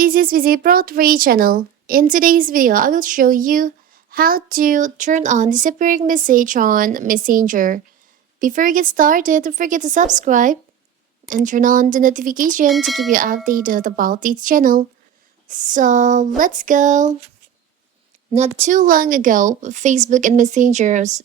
This is Visit Pro 3 channel. In today's video, I will show you how to turn on disappearing message on Messenger. Before we get started, don't forget to subscribe and turn on the notification to keep you updated about this channel. So let's go. Not too long ago, Facebook and Messengers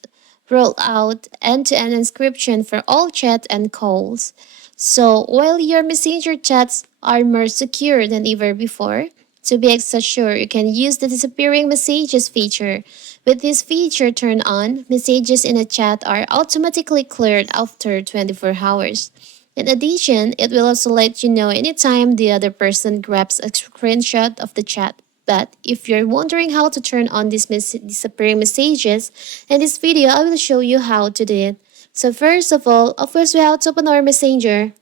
rolled out end-to-end encryption for all chat and calls. So while your Messenger chats are more secure than ever before, to be extra sure, you can use the disappearing messages feature. With this feature turned on, messages in a chat are automatically cleared after 24 hours. In addition, it will also let you know anytime the other person grabs a screenshot of the chat. But if you're wondering how to turn on these disappearing messages, in this video I will show you how to do it. So first of all, of course we have to open our messenger.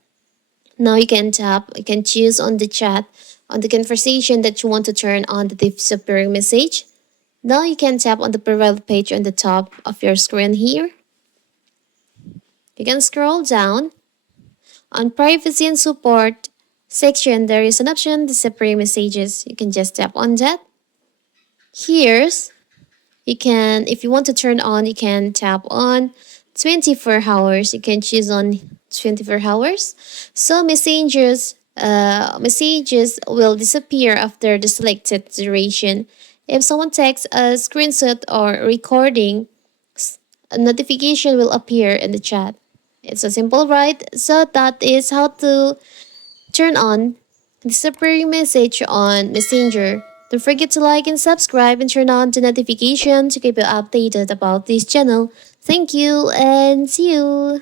Now you can choose on the chat, on the conversation that you want to turn on the disappearing message. Now you can tap on the profile page on the top of your screen here. You can scroll down. On privacy and support section, there is an option disappearing messages. You can just tap on that. Here's if you want to turn on, you can tap on 24 hours. You can choose on 24 hours. So messages will disappear after the selected duration. If someone takes a screenshot or recording, a notification will appear in the chat. It's so simple, right? So that is how to turn on disappearing message on Messenger. Don't forget to like and subscribe and turn on the notification to keep you updated about this channel. Thank you and see you.